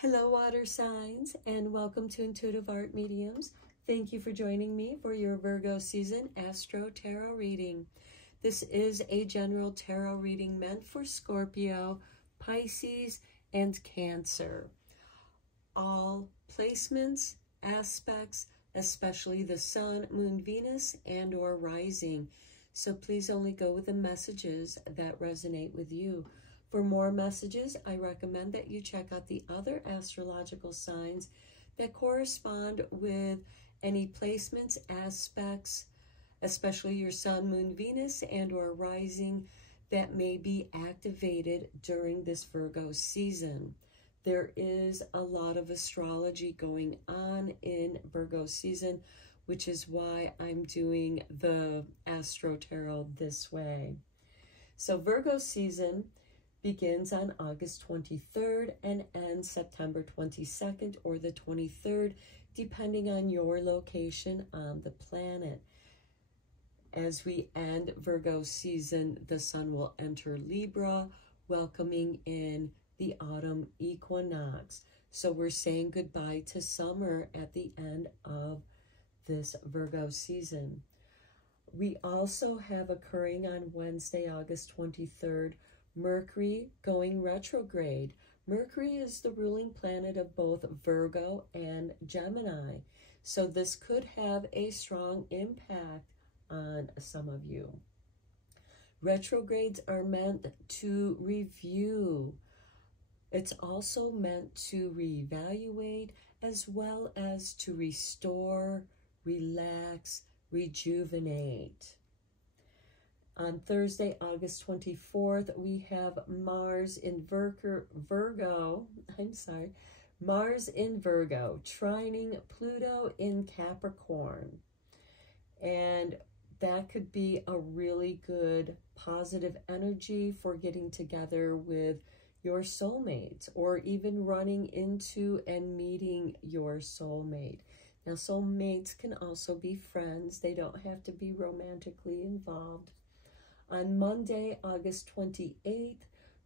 Hello, water signs, and welcome to Intuitive Art Mediums. Thank you for joining me for your Virgo season Astro-Tarot reading. This is a general tarot reading meant for Scorpio, Pisces, and Cancer. All placements, aspects, especially the Sun, Moon, Venus, and or rising. So please only go with the messages that resonate with you. For more messages, I recommend that you check out the other astrological signs that correspond with any placements, aspects, especially your Sun, Moon, Venus, and or rising that may be activated during this Virgo season. There is a lot of astrology going on in Virgo season, which is why I'm doing the Astro-Tarot this way. So Virgo season begins on August 23rd and ends September 22nd or the 23rd, depending on your location on the planet. As we end Virgo season, the Sun will enter Libra, welcoming in the autumn equinox. So we're saying goodbye to summer at the end of this Virgo season. We also have occurring on Wednesday, August 23rd, Mercury going retrograde. Mercury is the ruling planet of both Virgo and Gemini. So this could have a strong impact on some of you. Retrogrades are meant to review. It's also meant to reevaluate as well as to restore, relax, rejuvenate. On Thursday, August 24th, we have Mars in Mars in Virgo, trining Pluto in Capricorn. And that could be a really good positive energy for getting together with your soulmates or even running into and meeting your soulmate. Now, soulmates can also be friends. They don't have to be romantically involved. On Monday, August 28th,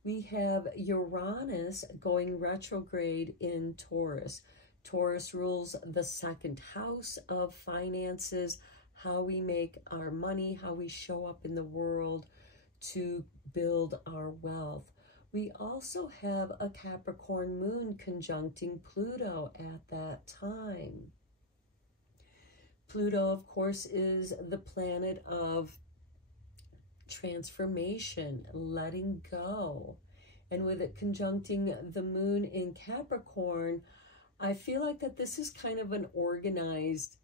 we have Uranus going retrograde in Taurus. Taurus rules the second house of finances, how we make our money, how we show up in the world to build our wealth. We also have a Capricorn moon conjuncting Pluto at that time. Pluto, of course, is the planet of transformation, letting go. And with it conjuncting the moon in Capricorn, I feel like that this is kind of an organized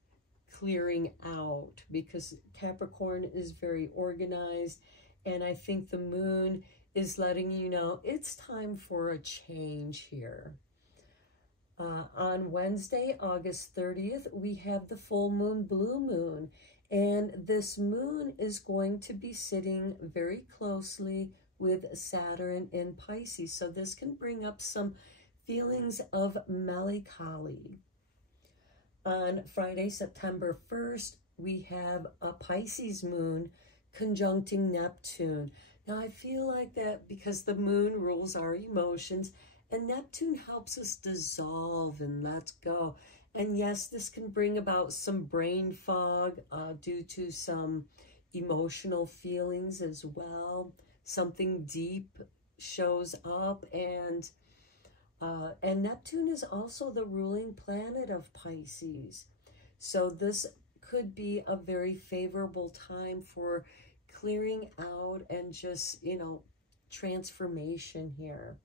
clearing out, because Capricorn is very organized, and I think the moon is letting you know it's time for a change here. On Wednesday, August 30th, we have the full moon, blue moon. And this moon is going to be sitting very closely with Saturn in Pisces. So this can bring up some feelings of melancholy. On Friday, September 1st, we have a Pisces moon conjuncting Neptune. Now, I feel like that because the moon rules our emotions, and Neptune helps us dissolve and let go. And yes, this can bring about some brain fog due to some emotional feelings as well. Something deep shows up, and Neptune is also the ruling planet of Pisces. So this could be a very favorable time for clearing out and just, transformation here.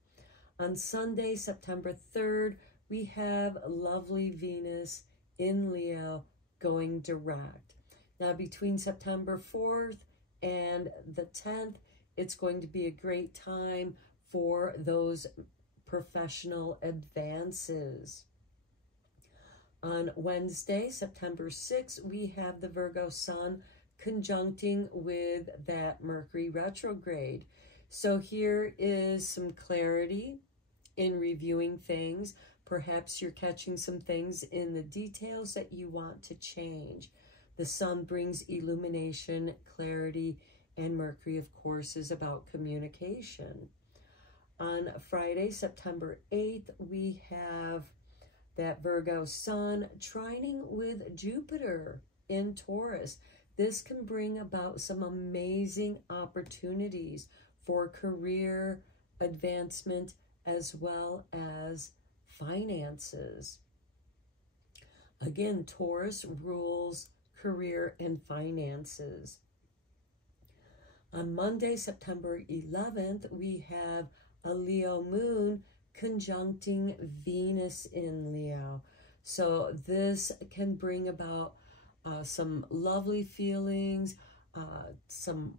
On Sunday, September 3rd, we have lovely Venus in Leo going direct. Now, between September 4th and the 10th, it's going to be a great time for those professional advances. On Wednesday, September 6th, we have the Virgo Sun conjuncting with that Mercury retrograde. So here is some clarity in reviewing things. Perhaps you're catching some things in the details that you want to change. The Sun brings illumination, clarity, and Mercury, of course, is about communication. On Friday, September 8th, we have that Virgo sun trining with Jupiter in Taurus. This can bring about some amazing opportunities for career advancement as well as finances. Again, Taurus rules career and finances. On Monday, September 11th, we have a Leo moon conjuncting Venus in Leo. So this can bring about some lovely feelings, some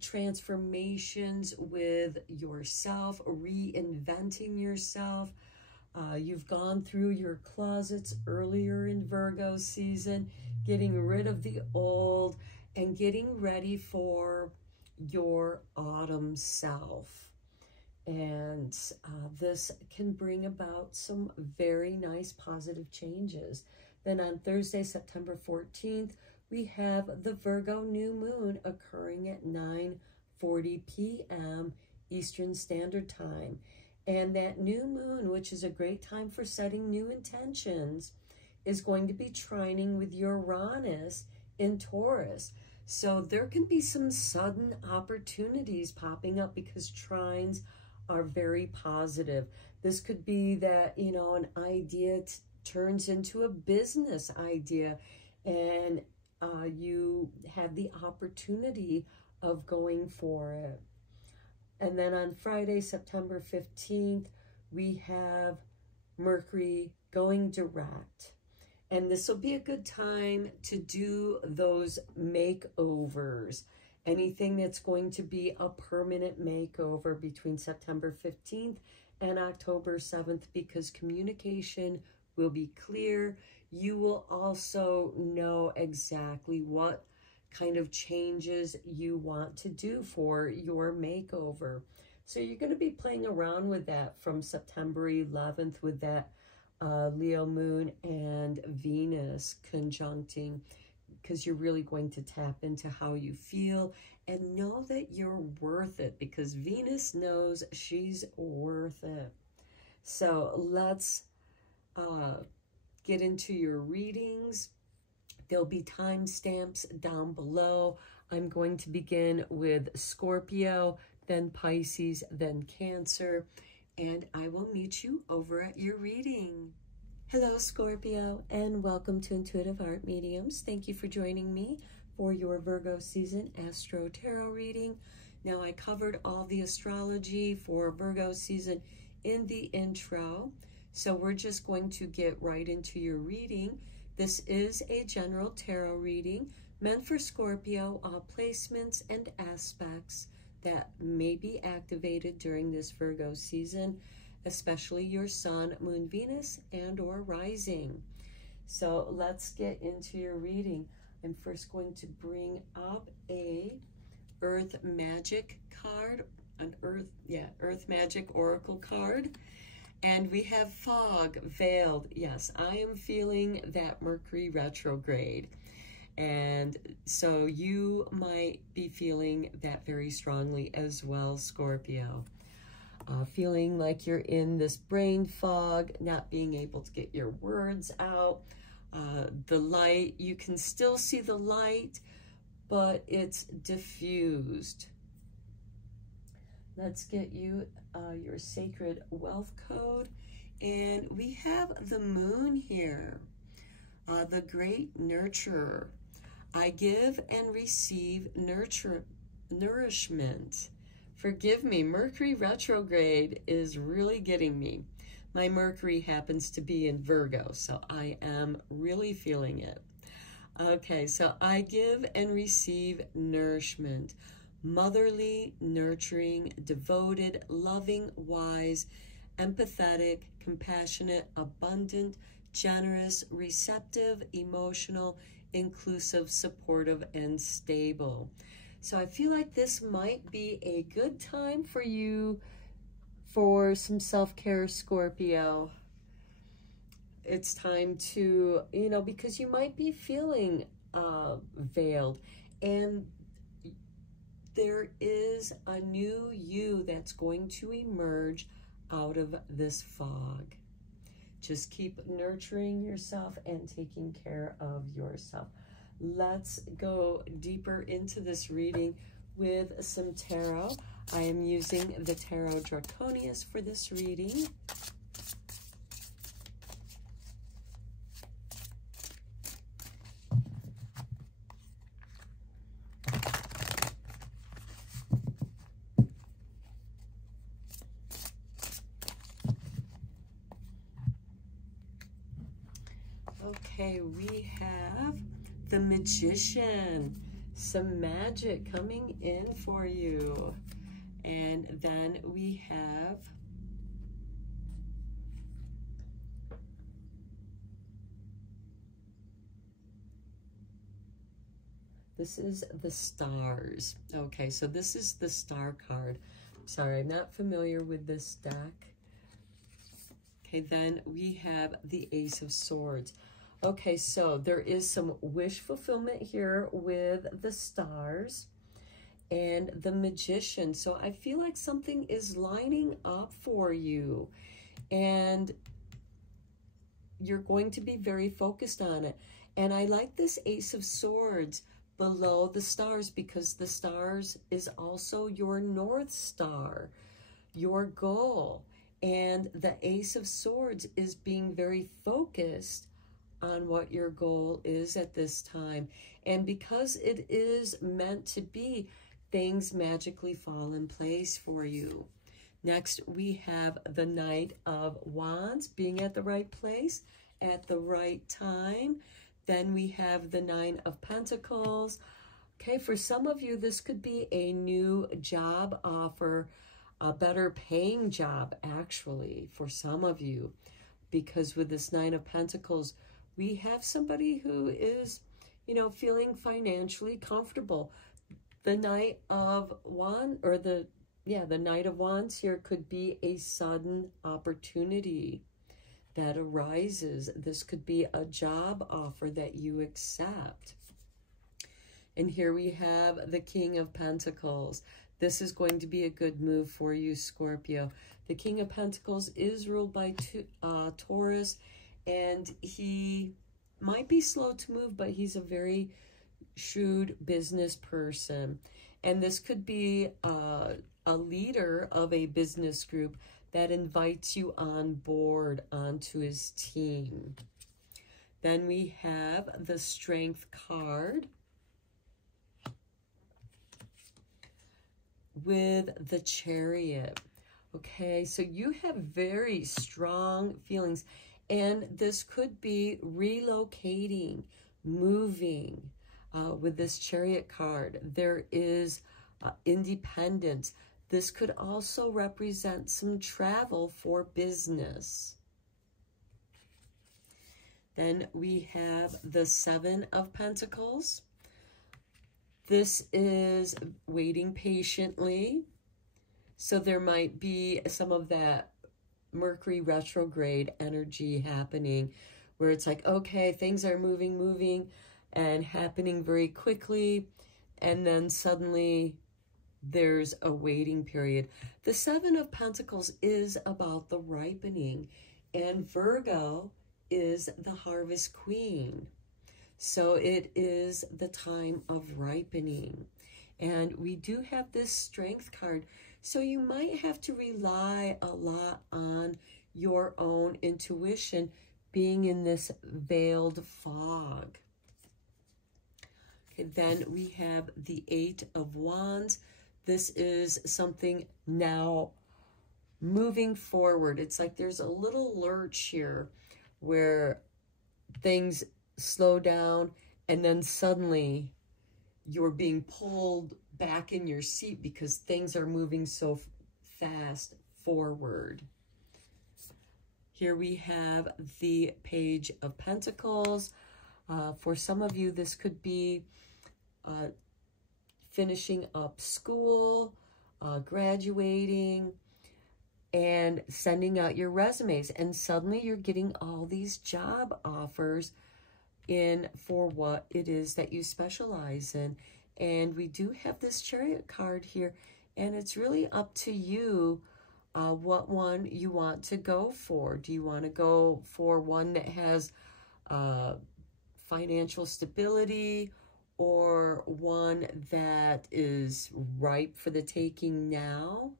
transformations with yourself, reinventing yourself. You've gone through your closets earlier in Virgo season, getting rid of the old and getting ready for your autumn self. And this can bring about some very nice positive changes. Then on Thursday, September 14th, we have the Virgo new moon occurring at 9:40 p.m. Eastern Standard Time. And that new moon, which is a great time for setting new intentions, is going to be trining with Uranus in Taurus. So there can be some sudden opportunities popping up because trines are very positive. This could be that, you know, an idea turns into a business idea and you have the opportunity of going for it. And then on Friday, September 15th, we have Mercury going direct. And this will be a good time to do those makeovers. Anything that's going to be a permanent makeover between September 15th and October 7th, because communication will be clear. You will also know exactly what kind of changes you want to do for your makeover. So you're going to be playing around with that from September 11th with that Leo moon and Venus conjuncting, because you're really going to tap into how you feel and know that you're worth it, because Venus knows she's worth it. So let's get into your readings. There'll be timestamps down below. I'm going to begin with Scorpio, then Pisces, then Cancer, and I will meet you over at your reading. Hello, Scorpio, and welcome to Intuitive Art Mediums. Thank you for joining me for your Virgo season Astro-Tarot reading. Now, I covered all the astrology for Virgo season in the intro, so we're just going to get right into your reading. This is a general tarot reading meant for Scorpio, all placements and aspects that may be activated during this Virgo season, especially your sun, moon, Venus, and or rising. So let's get into your reading. I'm first going to bring up a Earth Magic card, an Earth Magic Oracle card. And we have fog, veiled. Yes, I am feeling that Mercury retrograde. And so you might be feeling that very strongly as well, Scorpio. Feeling like you're in this brain fog, not being able to get your words out. The light, you can still see the light, but it's diffused. Let's get you your sacred wealth code. And we have the moon here, the great nurturer. I give and receive nourishment. Forgive me, Mercury retrograde is really getting me. My Mercury happens to be in Virgo, so I am really feeling it. Okay, so I give and receive nourishment. Motherly, nurturing, devoted, loving, wise, empathetic, compassionate, abundant, generous, receptive, emotional, inclusive, supportive, and stable. So I feel like this might be a good time for you for some self-care, Scorpio. It's time to, you know, because you might be feeling veiled, and there is a new you that's going to emerge out of this fog. Just keep nurturing yourself and taking care of yourself. Let's go deeper into this reading with some tarot. I am using the Tarot Draconius for this reading. Okay, we have the Magician. Some magic coming in for you. And then we have this is the Stars. Okay, so this is the Star card. Sorry, I'm not familiar with this deck. Okay, then we have the Ace of Swords. Okay, so there is some wish fulfillment here with the Stars and the Magician. So I feel like something is lining up for you and you're going to be very focused on it. And I like this Ace of Swords below the Stars because the Stars is also your North Star, your goal. And the Ace of Swords is being very focused on what your goal is at this time. And because it is meant to be, things magically fall in place for you. Next, we have the Knight of Wands, being at the right place at the right time. Then we have the Nine of Pentacles. Okay, for some of you, this could be a new job offer, a better paying job, actually, for some of you. Because with this Nine of Pentacles, we have somebody who is, you know, feeling financially comfortable. The Knight of Wands, or the Knight of Wands here could be a sudden opportunity that arises. This could be a job offer that you accept. And here we have the King of Pentacles. This is going to be a good move for you, Scorpio. The King of Pentacles is ruled by Taurus, and he might be slow to move, but he's a very shrewd business person. And this could be a leader of a business group that invites you on board onto his team. Then we have the Strength card with the Chariot. Okay, so you have very strong feelings, and this could be relocating, moving. With this Chariot card, there is independence. This could also represent some travel for business. Then we have the Seven of Pentacles. This is waiting patiently. So there might be some of that Mercury retrograde energy happening where it's like, okay, things are moving, and happening very quickly. And then suddenly there's a waiting period. The Seven of Pentacles is about the ripening. And Virgo is the harvest queen. So it is the time of ripening. And we do have this Strength card. So you might have to rely a lot on your own intuition being in this veiled fog. Okay, then we have the Eight of Wands. This is something now moving forward. It's like there's a little lurch here where things slow down and then suddenly you're being pulled back in your seat because things are moving so fast forward. Here we have the Page of Pentacles. For some of you, this could be finishing up school, graduating, and sending out your resumes. And suddenly you're getting all these job offers in for what it is that you specialize in. And we do have this Chariot card here, and it's really up to you what one you want to go for. Do you want to go for one that has financial stability, or one that is ripe for the taking now?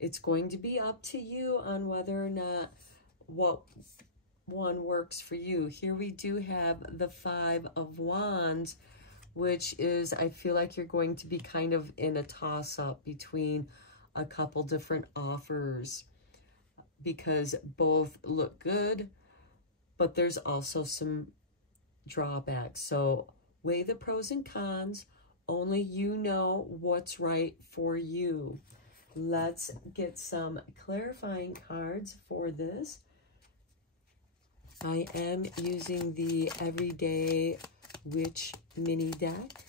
It's going to be up to you on whether or not what one works for you. Here we do have the Five of Wands, which is, I feel like you're going to be kind of in a toss-up between a couple different offers, because both look good, but there's also some drawbacks. So weigh the pros and cons. Only you know what's right for you. Let's get some clarifying cards for this. I am using the Everyday Witch mini deck.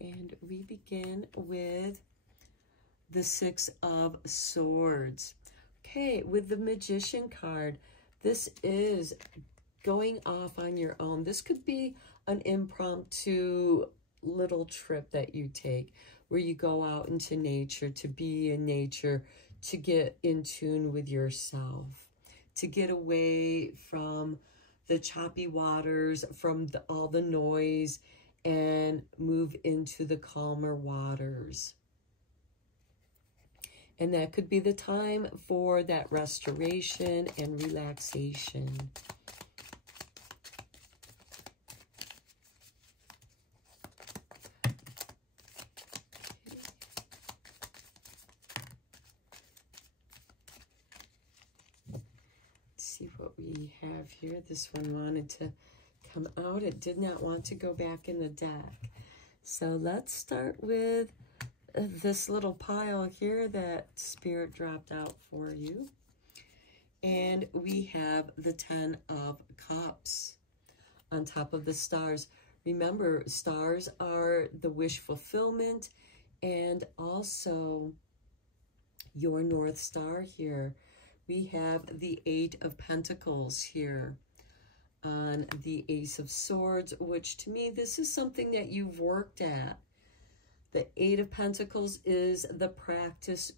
And we begin with the Six of Swords. Okay, with the Magician card, this is going off on your own. This could be an impromptu little trip that you take, where you go out into nature, to be in nature, to get in tune with yourself, to get away from the choppy waters, from all the noise, and move into the calmer waters. And that could be the time for that restoration and relaxation. See what we have here. This one wanted to come out. It did not want to go back in the deck. So let's start with this little pile here that Spirit dropped out for you. And we have the Ten of Cups on top of the stars. Remember, stars are the wish fulfillment and also your North Star here. We have the Eight of Pentacles here on the Ace of Swords, which to me, this is something that you've worked at. The Eight of Pentacles is the practice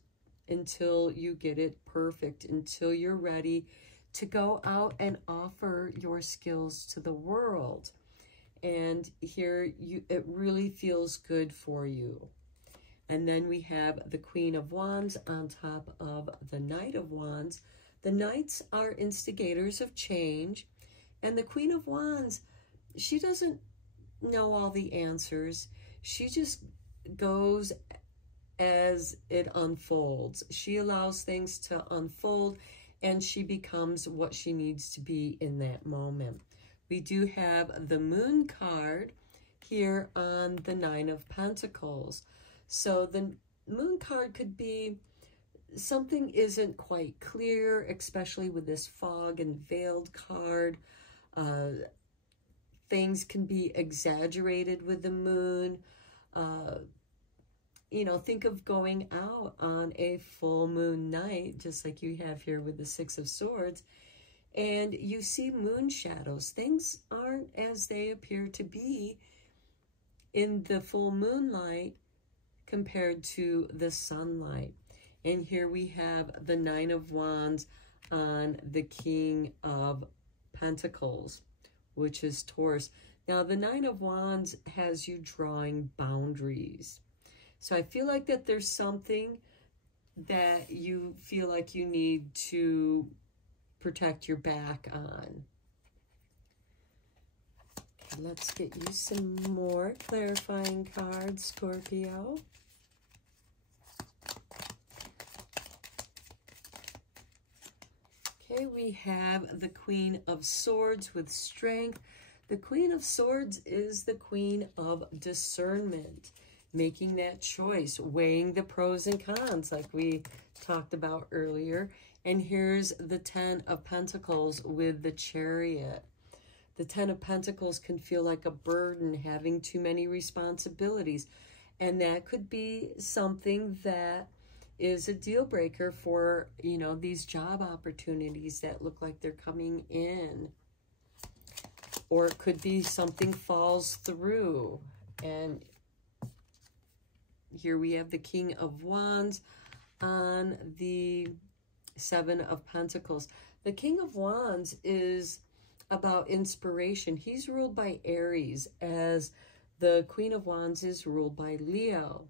until you get it perfect, until you're ready to go out and offer your skills to the world. And here, it really feels good for you. And then we have the Queen of Wands on top of the Knight of Wands. The Knights are instigators of change. And the Queen of Wands, she doesn't know all the answers. She just goes as it unfolds. She allows things to unfold, and she becomes what she needs to be in that moment. We do have the Moon card here on the Nine of Pentacles. So the Moon card could be something isn't quite clear, especially with this fog and veiled card. Things can be exaggerated with the moon. You know, think of going out on a full moon night, just like you have here with the Six of Swords, and you see moon shadows. Things aren't as they appear to be in the full moonlight compared to the sunlight. And here we have the Nine of Wands on the King of Pentacles, which is Taurus. Now, the Nine of Wands has you drawing boundaries. So I feel like that there's something that you feel like you need to protect your back on. Okay, let's get you some more clarifying cards, Scorpio. Okay, we have the Queen of Swords with strength. The Queen of Swords is the Queen of discernment, making that choice, weighing the pros and cons like we talked about earlier. And here's the Ten of Pentacles with the Chariot. The Ten of Pentacles can feel like a burden, having too many responsibilities. And that could be something that is a deal breaker for, you know, these job opportunities that look like they're coming in. Or it could be something falls through. And here we have the King of Wands on the Seven of Pentacles. The King of Wands is about inspiration. He's ruled by Aries, as the Queen of Wands is ruled by Leo.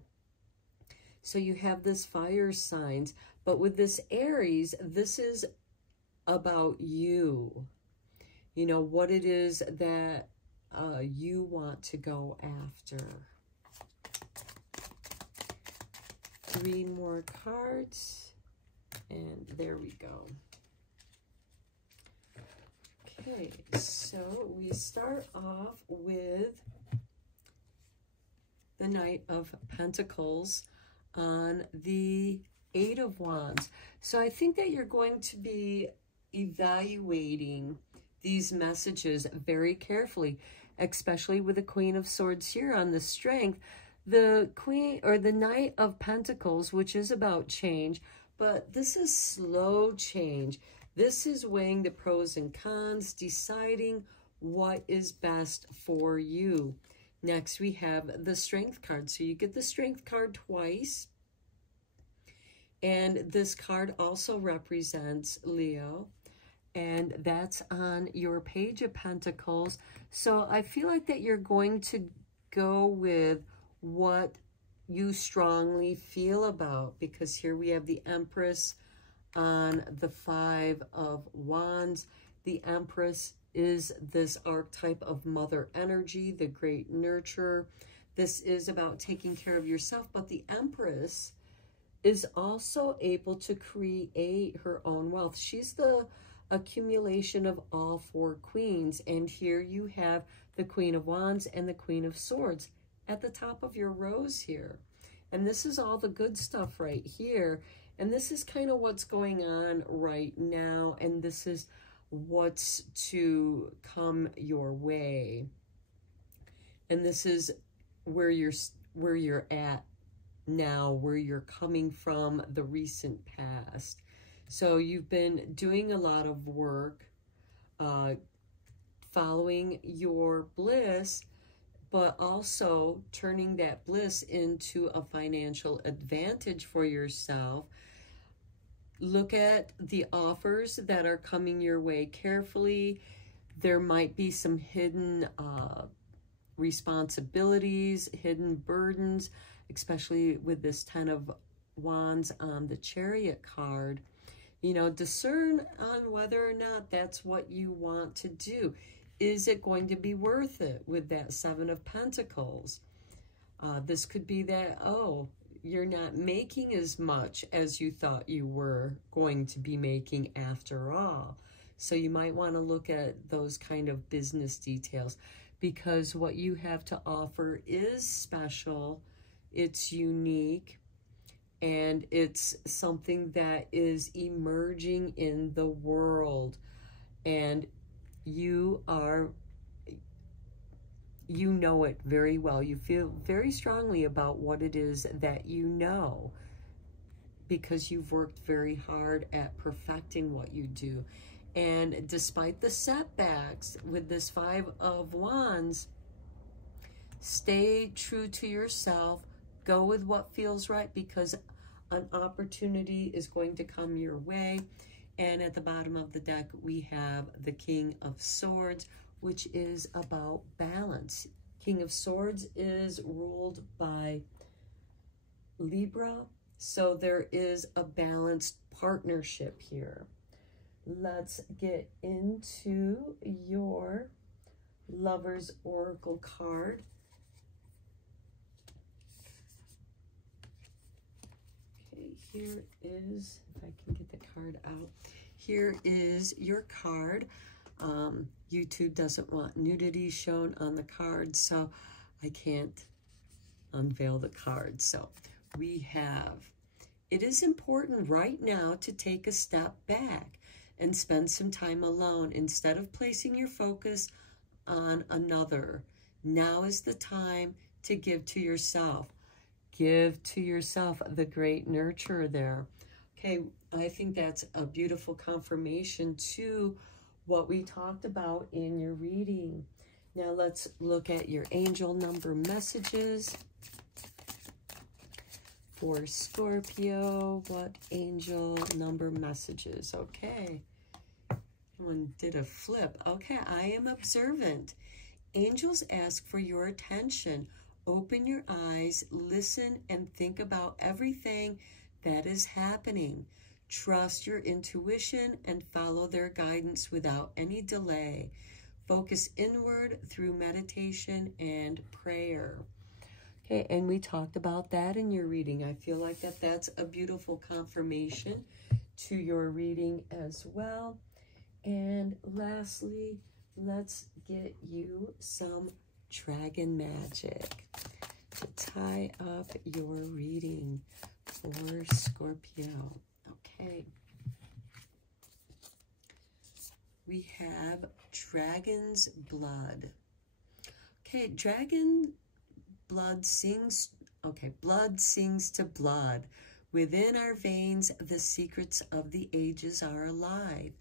So you have this fire signs, but with this Aries, this is about you. You know, what it is that you want to go after. 3 more cards, and there we go. Okay, so we start off with the Knight of Pentacles on the 8 of Wands. So I think that you're going to be evaluating these messages very carefully, especially with the Queen of Swords here on the Strength. The Queen, or the Knight of Pentacles, which is about change, but this is slow change. This is weighing the pros and cons, deciding what is best for you. Next, we have the Strength card. So you get the Strength card twice. And this card also represents Leo. And that's on your Page of Pentacles. So I feel like that you're going to go with what you strongly feel about, because here we have the Empress on the 5 of Wands. The Empress is this archetype of mother energy, the great nurturer. This is about taking care of yourself, but the Empress is also able to create her own wealth. She's the accumulation of all 4 queens, and here you have the Queen of Wands and the Queen of Swords at the top of your rows here. And this is all the good stuff right here. And this is kind of what's going on right now. And this is what's to come your way. And this is where you're at now, where you're coming from, the recent past. So you've been doing a lot of work, following your bliss, but also turning that bliss into a financial advantage for yourself. Look at the offers that are coming your way carefully. There might be some hidden responsibilities, hidden burdens, especially with this 10 of Wands on the Chariot card. You know, discern on whether or not that's what you want to do. Is it going to be worth it with that 7 of Pentacles? This could be that, oh, you're not making as much as you thought you were going to be making after all. So you might want to look at those kind of business details, because what you have to offer is special, it's unique, and it's something that is emerging in the world. And you know it very well. You feel very strongly about what it is that you know, because you've worked very hard at perfecting what you do. And despite the setbacks with this 5 of Wands, stay true to yourself. Go with what feels right, because an opportunity is going to come your way. And at the bottom of the deck, we have the King of Swords, which is about balance. King of Swords is ruled by Libra, so there is a balanced partnership here. Let's get into your Lover's Oracle card. Okay, here is, if I can get the card out, here is your card. YouTube doesn't want nudity shown on the card, so I can't unveil the card. So we have, it is important right now to take a step back and spend some time alone instead of placing your focus on another. Now is the time to give to yourself. Give to yourself, the great nurturer there. Okay, I think that's a beautiful confirmation to what we talked about in your reading. Now let's look at your angel number messages for Scorpio. What angel number messages? Okay. One did a flip. Okay, I am observant. Angels ask for your attention. Open your eyes, listen, and think about everything that is happening. Trust your intuition and follow their guidance without any delay. Focus inward through meditation and prayer. Okay, and we talked about that in your reading. I feel like that's a beautiful confirmation to your reading as well. And lastly, let's get you some dragon magic to tie up your reading for Scorpio. Okay. We have dragon's blood. Okay, dragon blood sings, blood sings to blood. Within our veins, the secrets of the ages are alive.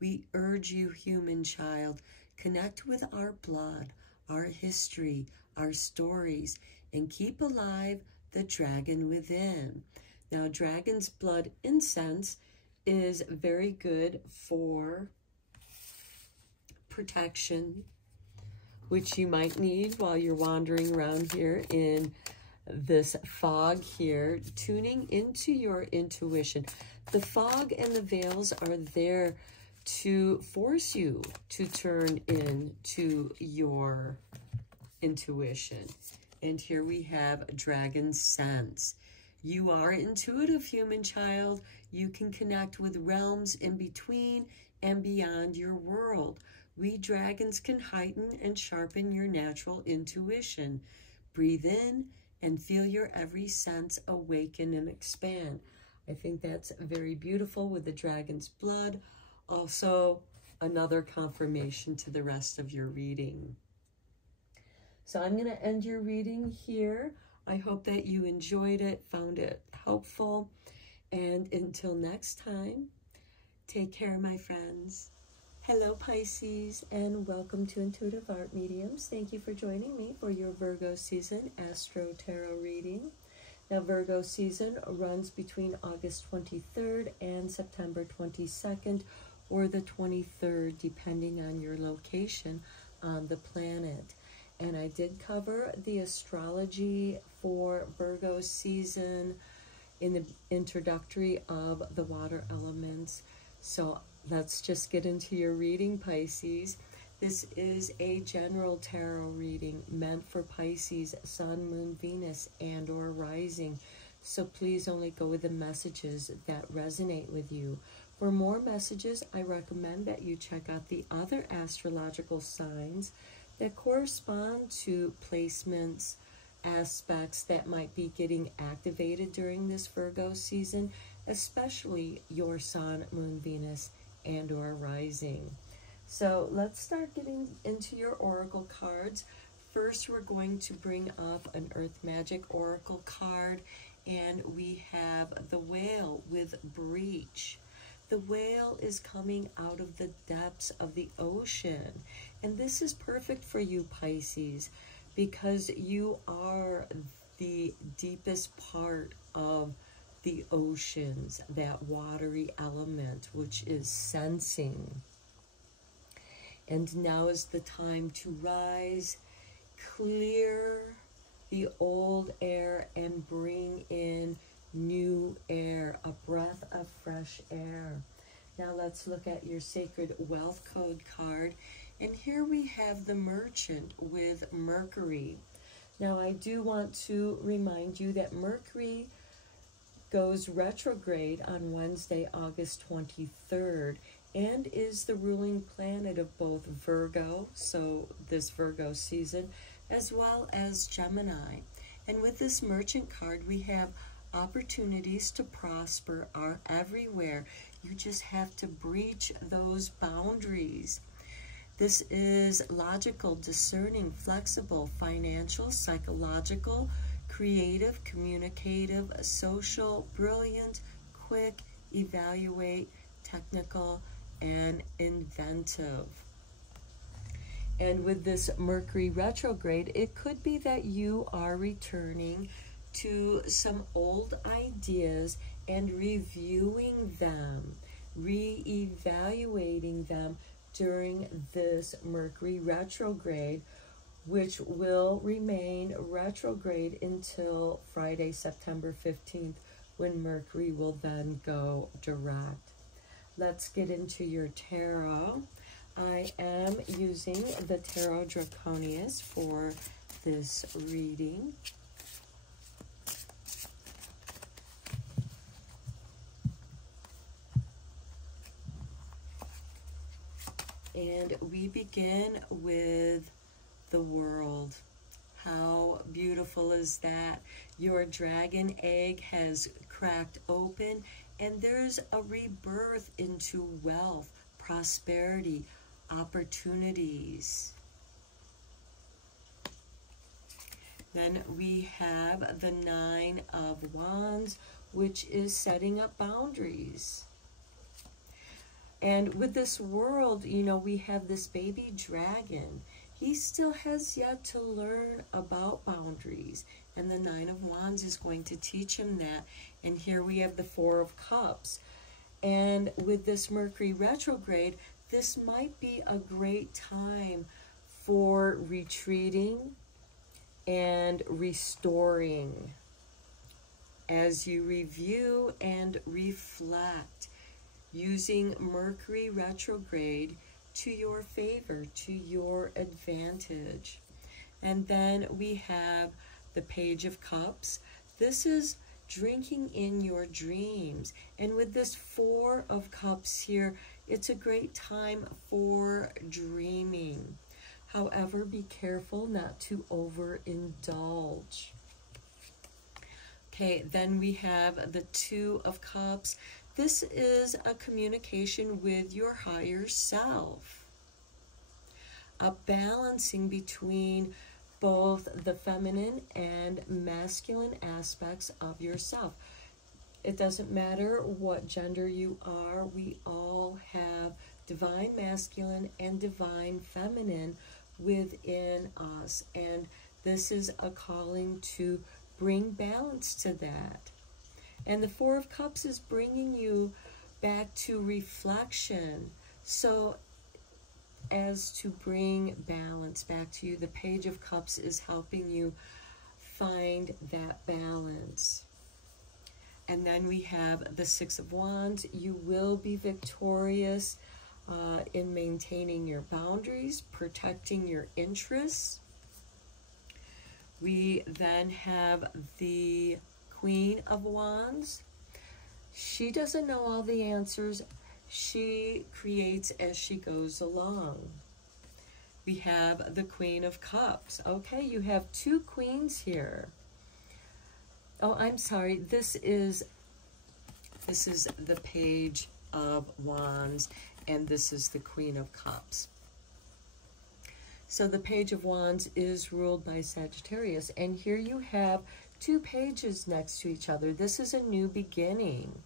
We urge you, human child, connect with our blood, our history, our stories, and keep alive the dragon within. Now, dragon's blood incense is very good for protection, which you might need while you're wandering around here in this fog here, tuning into your intuition. The fog and the veils are there to force you to turn into your intuition. And here we have dragon sense. You are intuitive, human child. You can connect with realms in between and beyond your world. We dragons can heighten and sharpen your natural intuition. Breathe in and feel your every sense awaken and expand. I think that's very beautiful with the dragon's blood. Also, another confirmation to the rest of your reading. So I'm going to end your reading here. I hope that you enjoyed it, found it helpful. And until next time, take care, my friends. Hello, Pisces, and welcome to Intuitive Art Mediums. Thank you for joining me for your Virgo season Astro-Tarot reading. Now, Virgo season runs between August 23rd and September 22nd, or the 23rd, depending on your location on the planet. And I did cover the astrology for Virgo season in the introductory of the water elements. So let's just get into your reading, Pisces. This is a general tarot reading meant for Pisces, Sun, Moon, Venus, and or rising. So please only go with the messages that resonate with you. For more messages, I recommend that you check out the other astrological signs that correspond to placements, aspects that might be getting activated during this Virgo season, especially your Sun, Moon, Venus, and or rising. So let's start getting into your oracle cards. First, we're going to bring up an Earth Magic oracle card, and we have the Whale with Breach. The whale is coming out of the depths of the ocean. And this is perfect for you, Pisces, because you are the deepest part of the oceans, that watery element, which is sensing. And now is the time to rise, clear the old air, and bring in new air, a breath of fresh air. Now let's look at your Sacred Wealth Code card. And here we have the Merchant with Mercury. Now I do want to remind you that Mercury goes retrograde on Wednesday, August 23rd, and is the ruling planet of both Virgo, so this Virgo season, as well as Gemini. And with this Merchant card, we have opportunities to prosper are everywhere. You just have to breach those boundaries. This is logical, discerning, flexible, financial, psychological, creative, communicative, social, brilliant, quick, evaluate, technical, and inventive. And with this Mercury retrograde, it could be that you are returning to some old ideas and reviewing them, re-evaluating them during this Mercury retrograde, which will remain retrograde until Friday, September 15th, when Mercury will then go direct. Let's get into your tarot. I am using the Tarot Draconius for this reading. And we begin with the World. How beautiful is that? Your dragon egg has cracked open, and there's a rebirth into wealth, prosperity, opportunities. Then we have the Nine of Wands, which is setting up boundaries. And with this World, you know, we have this baby dragon. He still has yet to learn about boundaries. And the Nine of Wands is going to teach him that. And here we have the Four of Cups. And with this Mercury retrograde, this might be a great time for retreating and restoring as you review and reflect, using Mercury retrograde to your favor, to your advantage. And then we have the Page of Cups. This is drinking in your dreams. And with this Four of Cups here, it's a great time for dreaming. However, be careful not to overindulge. Okay, then we have the Two of Cups. This is a communication with your higher self, a balancing between both the feminine and masculine aspects of yourself. It doesn't matter what gender you are, we all have divine masculine and divine feminine within us, and this is a calling to bring balance to that. And the Four of Cups is bringing you back to reflection. So as to bring balance back to you, the Page of Cups is helping you find that balance. And then we have the Six of Wands. You will be victorious in maintaining your boundaries, protecting your interests. We then have the Queen of Wands. She doesn't know all the answers. She creates as she goes along. We have the Queen of Cups. Okay, you have two queens here. Oh, I'm sorry. This is the Page of Wands, and this is the Queen of Cups. So the Page of Wands is ruled by Sagittarius, and here you have two pages next to each other. This is a new beginning,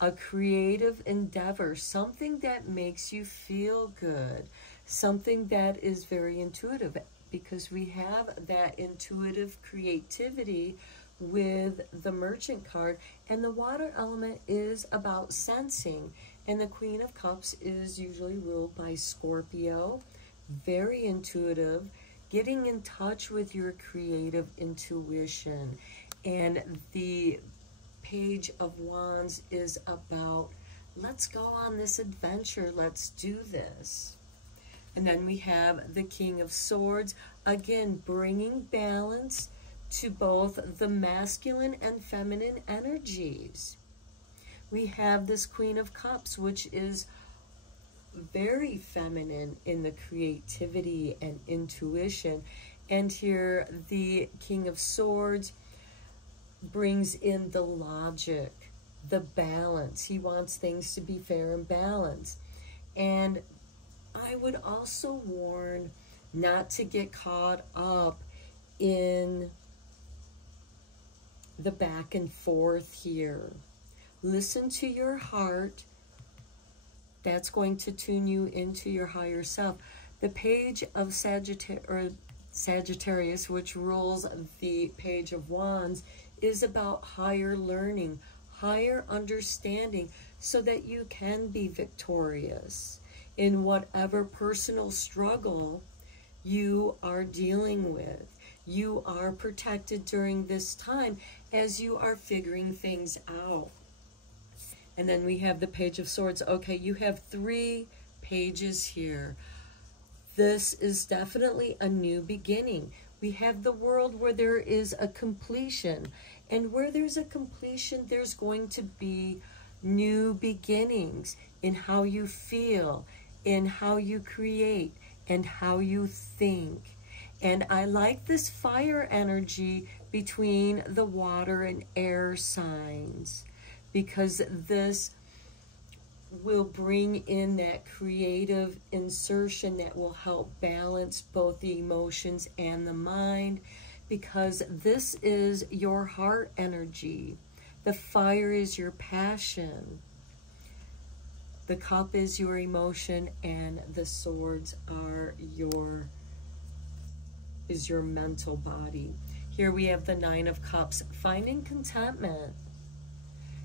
a creative endeavor, something that makes you feel good, something that is very intuitive, because we have that intuitive creativity with the Merchant card, and the water element is about sensing, and the Queen of Cups is usually ruled by Scorpio, very intuitive, getting in touch with your creative intuition. And the Page of Wands is about, let's go on this adventure, let's do this. And then we have the King of Swords, again bringing balance to both the masculine and feminine energies. We have this Queen of Cups, which is very feminine in the creativity and intuition. And here the King of Swords brings in the logic, the balance. He wants things to be fair and balanced. And I would also warn not to get caught up in the back and forth here. Listen to your heart. That's going to tune you into your higher self. The page of Sagittarius, which rules the Page of Wands, is about higher learning, higher understanding, so that you can be victorious in whatever personal struggle you are dealing with. You are protected during this time as you are figuring things out. And then we have the Page of Swords. Okay, you have 3 pages here. This is definitely a new beginning. We have the World, where there is a completion. And where there's a completion, there's going to be new beginnings in how you feel, in how you create, and how you think. And I like this fire energy between the water and air signs, because this will bring in that creative insertion that will help balance both the emotions and the mind, because this is your heart energy. The fire is your passion. The cup is your emotion, and the swords are your mental body. Here we have the 9 of Cups, finding contentment.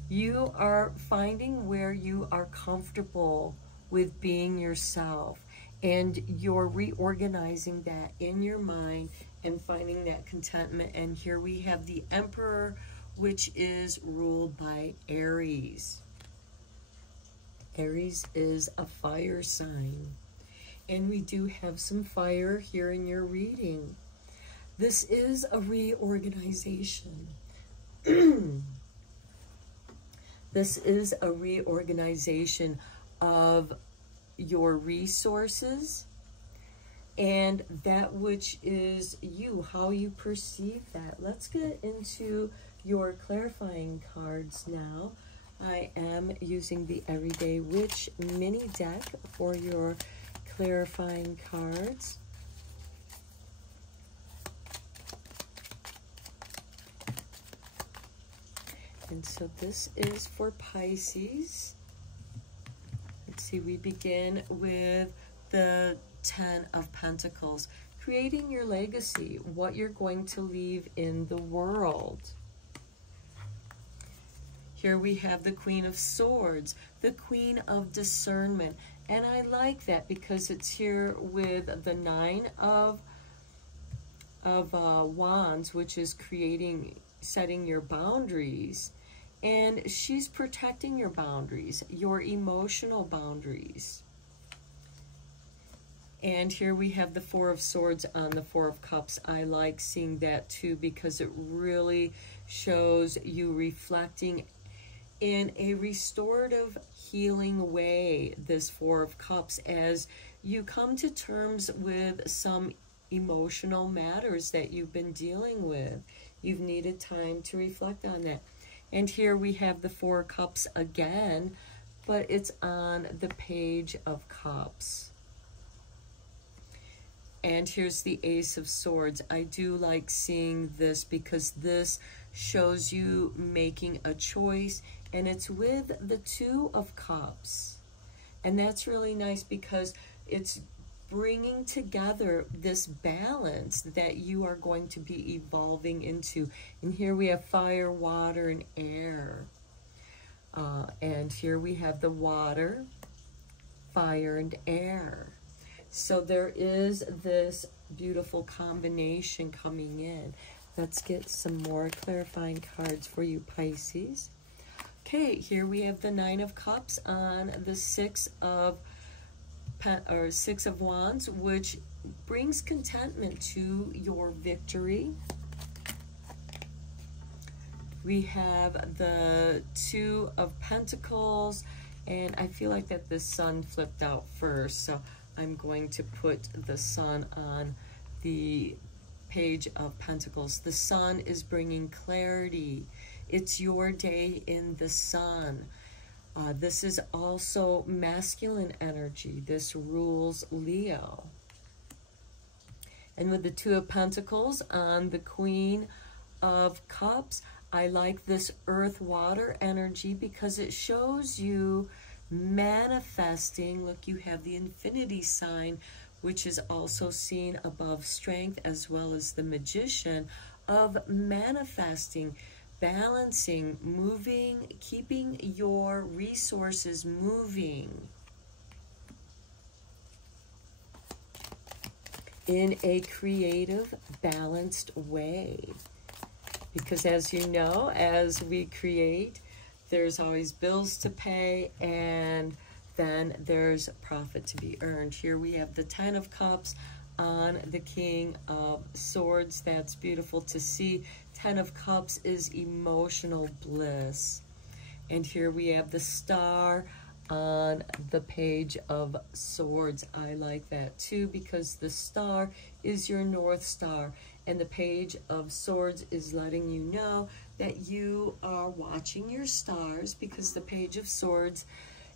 You are finding where you are comfortable with being yourself, and you're reorganizing that in your mind and finding that contentment. And here we have the Emperor, which is ruled by Aries. Aries is a fire sign, and we do have some fire here in your reading. This is a reorganization. This is a reorganization of your resources and that which is you, how you perceive that. Let's get into your clarifying cards now. I am using the Everyday Witch mini deck for your clarifying cards. And so this is for Pisces. Let's see, we begin with the 10 of Pentacles. Creating your legacy, what you're going to leave in the world. Here we have the Queen of Swords, the Queen of Discernment. And I like that because it's here with the 9 of Wands, which is setting your boundaries. And she's protecting your boundaries, your emotional boundaries. And here we have the 4 of Swords on the 4 of Cups. I like seeing that too, because it really shows you reflecting in a restorative, healing way, this 4 of Cups, as you come to terms with some emotional matters that you've been dealing with. You've needed time to reflect on that. And here we have the 4 of Cups again, but it's on the Page of Cups. And here's the Ace of Swords. I do like seeing this because this shows you making a choice, and it's with the 2 of Cups. And that's really nice because it's bringing together this balance that you are going to be evolving into. And here we have fire, water, and air. And here we have the water, fire, and air. So there is this beautiful combination coming in. Let's get some more clarifying cards for you, Pisces. Okay, here we have the 9 of Cups on the 6 of Wands, which brings contentment to your victory. We have the 2 of Pentacles, and I feel like that the Sun flipped out first, so I'm going to put the Sun on the Page of Pentacles. The Sun is bringing clarity. It's your day in the Sun. This is also masculine energy. This rules Leo. And with the 2 of Pentacles on the Queen of Cups, I like this earth-water energy because it shows you manifesting. Look, you have the infinity sign which is also seen above Strength, as well as the Magician, of manifesting, balancing, moving, keeping your resources moving in a creative, balanced way. Because as you know, as we create, there's always bills to pay, and then there's profit to be earned. Here we have the 10 of Cups on the King of Swords. That's beautiful to see. 10 of Cups is emotional bliss. And here we have the Star on the Page of Swords. I like that too, because the Star is your North Star, and the Page of Swords is letting you know that you are watching your stars, because the Page of Swords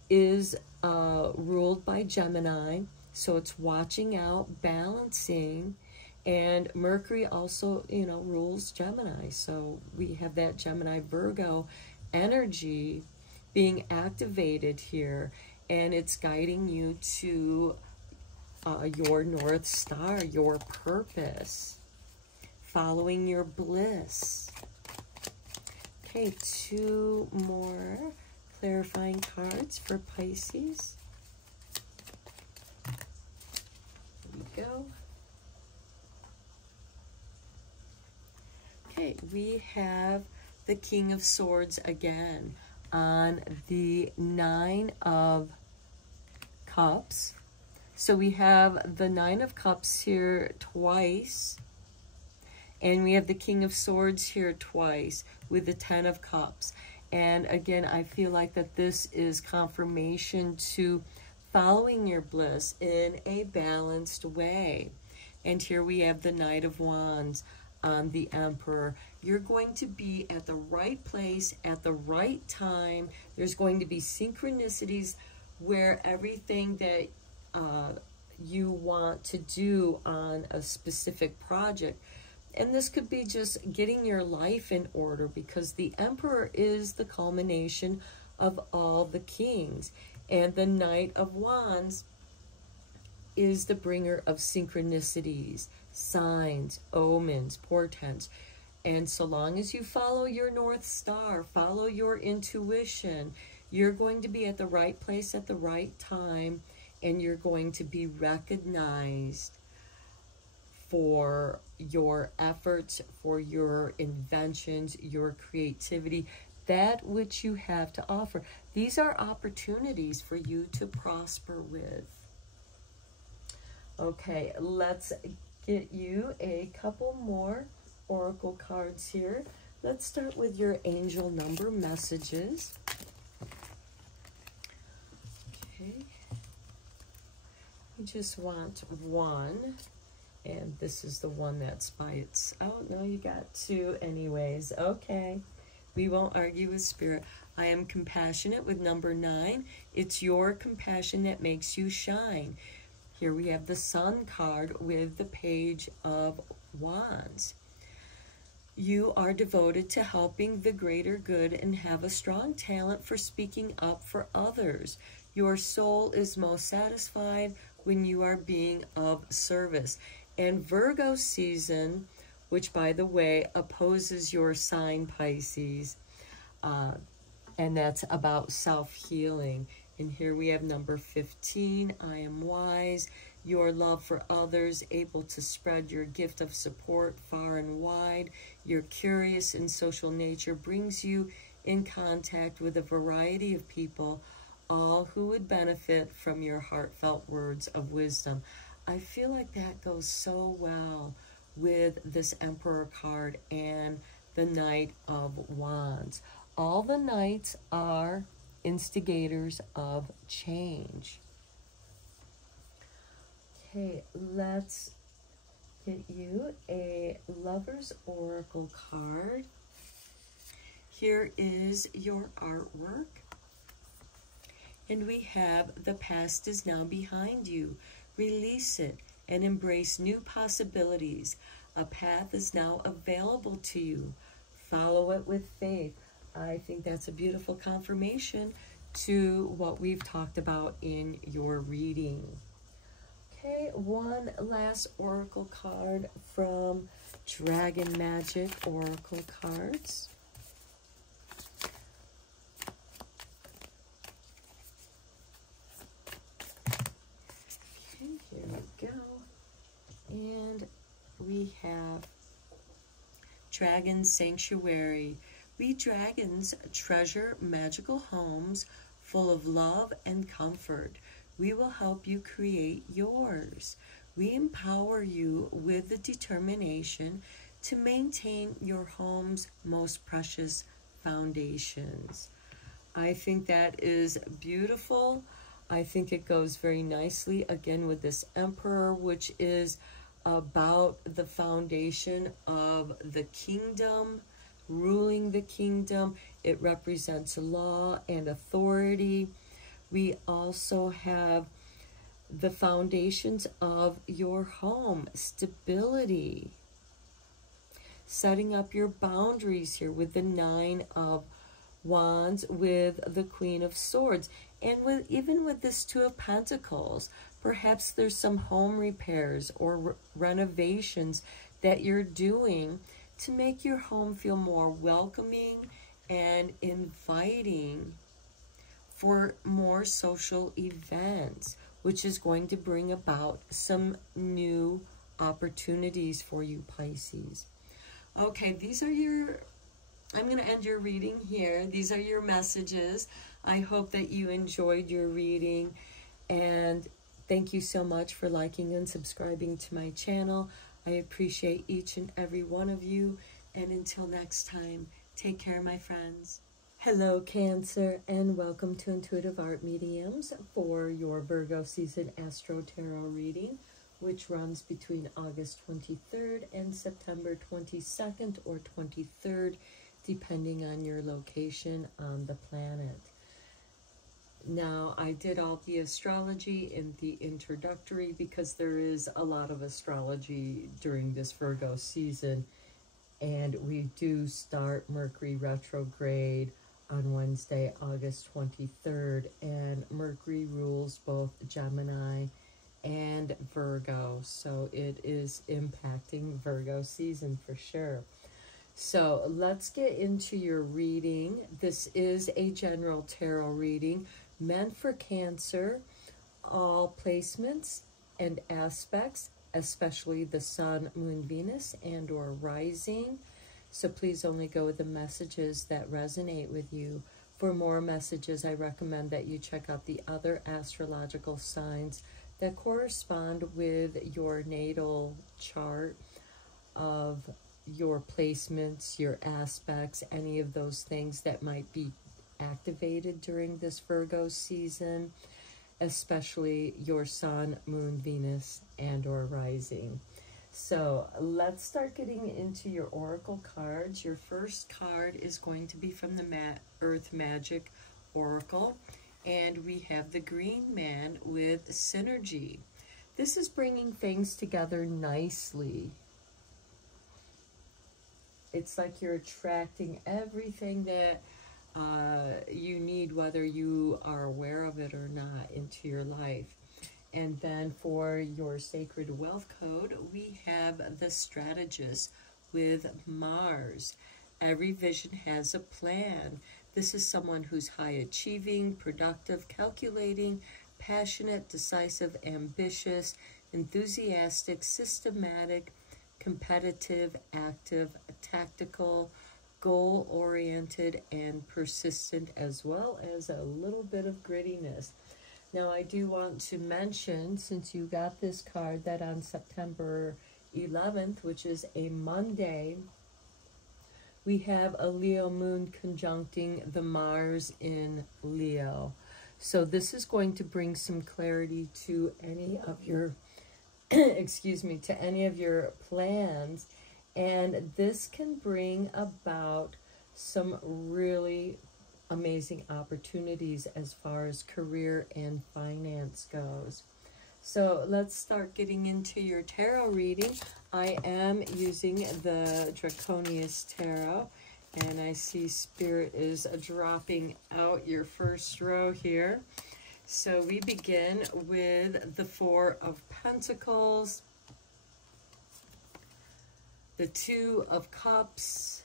is ruled by Gemini, so it's watching out, balancing, and Mercury also, you know, rules Gemini, so we have that Gemini Virgo energy being activated here, and it's guiding you to your North Star, your purpose, following your bliss. Okay, 2 more clarifying cards for Pisces. Here we go. Okay, we have the King of Swords again on the 9 of Cups. So we have the 9 of Cups here twice, and we have the King of Swords here twice with the 10 of Cups. And again, I feel like that this is confirmation to following your bliss in a balanced way. And here we have the Knight of Wands on the Emperor. You're going to be at the right place at the right time. There's going to be synchronicities where everything that you want to do on a specific project, and this could be just getting your life in order, because the Emperor is the culmination of all the kings, and the Knight of Wands is the bringer of synchronicities, signs, omens, portents. And so long as you follow your North Star, follow your intuition, you're going to be at the right place at the right time, and you're going to be recognized for your efforts, for your inventions, your creativity, that which you have to offer. These are opportunities for you to prosper with. Okay, let's get you a couple more oracle cards here. Let's start with your angel number messages. Okay. We just want one, and this is the one that's by its... Oh, no, you got 2 anyways. Okay. We won't argue with Spirit. I am compassionate with number 9. It's your compassion that makes you shine. Here we have the Sun card with the Page of Wands. You are devoted to helping the greater good and have a strong talent for speaking up for others. Your soul is most satisfied when you are being of service. And Virgo season, which by the way opposes your sign Pisces, and that's about self-healing. And here we have number 15, I am wise. Your love for others, able to spread your gift of support far and wide. Your curious and social nature brings you in contact with a variety of people, all who would benefit from your heartfelt words of wisdom. I feel like that goes so well with this Emperor card and the Knight of Wands. All the Knights are instigators of change. Okay, let's get you a Lover's Oracle card. Here is your artwork. And we have the past is now behind you. Release it and embrace new possibilities. A path is now available to you. Follow it with faith. I think that's a beautiful confirmation to what we've talked about in your reading. Okay, one last oracle card from Dragon Magic Oracle Cards. Okay, here we go. And we have Dragon Sanctuary. We dragons treasure magical homes full of love and comfort. We will help you create yours. We empower you with the determination to maintain your home's most precious foundations. I think that is beautiful. I think it goes very nicely again with this Emperor, which is about the foundation of the kingdom, ruling the kingdom. It represents law and authority. We also have the foundations of your home, stability, setting up your boundaries here with the Nine of Wands, with the Queen of Swords, and even with this Two of Pentacles. Perhaps there's some home repairs or renovations that you're doing to make your home feel more welcoming and inviting for more social events, which is going to bring about some new opportunities for you, Pisces. Okay, these are your, I'm going to end your reading here. These are your messages. I hope that you enjoyed your reading, and thank you so much for liking and subscribing to my channel. I appreciate each and every one of you, and until next time, take care, my friends. Hello, Cancer, and welcome to Intuitive Art Mediums for your Virgo season Astro-Tarot reading, which runs between August 23rd and September 22nd or 23rd, depending on your location on the planet. Now, I did all the astrology in the introductory because there is a lot of astrology during this Virgo season, and we do start Mercury retrograde on Wednesday, August 23rd, and Mercury rules both Gemini and Virgo, so it is impacting Virgo season for sure. So let's get into your reading. This is a general tarot reading meant for Cancer, all placements and aspects, especially the Sun, Moon, Venus, and or rising. So please only go with the messages that resonate with you. For more messages, I recommend that you check out the other astrological signs that correspond with your natal chart of your placements, your aspects, any of those things that might be activated during this Virgo season, especially your Sun, Moon, Venus, and or rising. So let's start getting into your oracle cards. Your first card is going to be from the Earth Magic Oracle, and we have the Green Man with Synergy. This is bringing things together nicely. It's like you're attracting everything that you need, whether you are aware of it or not, into your life. And then for your Sacred Wealth Code, we have the Strategist with Mars. Every vision has a plan. This is someone who's high achieving, productive, calculating, passionate, decisive, ambitious, enthusiastic, systematic, competitive, active, tactical, goal-oriented, and persistent, as well as a little bit of grittiness. Now, I do want to mention, since you got this card, that on September 11th, which is a Monday, we have a Leo moon conjuncting the Mars in Leo. So this is going to bring some clarity to any of your, excuse me, to any of your plans. And this can bring about some really amazing opportunities as far as career and finance goes. So let's start getting into your tarot reading. I am using the Draconius Tarot, and I see Spirit is dropping out your first row here. So we begin with the Four of Pentacles, the Two of Cups,